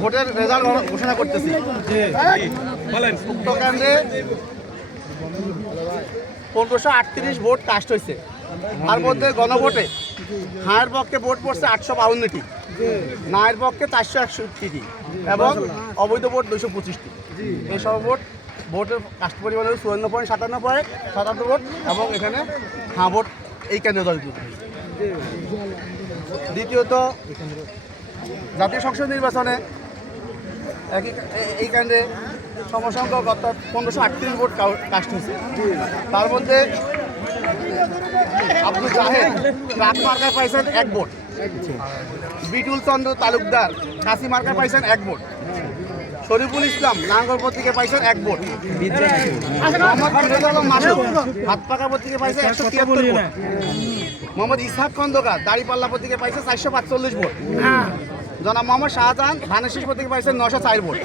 ভোটের রেজাল্ট ঘোষণা করতেছি। উক্ত কেন্দ্রে 1538 ভোট কাস্ট হয়েছে। তার মধ্যে গণভোটে হাঁয়ের পক্ষে ভোট পড়ছে 852টি, নায়ের পক্ষে 461টি এবং অবৈধ ভোট 225টি। এই সব ভোটের কাস্ট পরিমাণ 54.57 ভোট এবং এখানে হাঁ ভোট এই কেন্দ্রে দল। দ্বিতীয়ত, জাতীয় সংসদ নির্বাচনে এই কেন্দ্রে সমসংখ্যক অর্থাৎ 1538 ভোট কাস্ট হয়েছে। তার মধ্যে আব্দুল জাহেদ ট্রাক মার্কার পাইছেন 1 ভোট, বিটুল চন্দ্র তালুকদার কাশি মার্কার পাইছেন 1 ভোট, শরীফুল ইসলাম নাঙ্গল প্রতীকে পাইছেন 1 ভোট, হাত পাকা প্রতীকে পাইছে 173 ভোট, মোহাম্মদ ইসহাক খন্দকার দাড়িপাল্লা প্রতীকে পাইছে 445 ভোট, জনাব মোহাম্মদ শাহজাহান ধানেশীষ প্রতীকে পাইছেন 904 ভোট।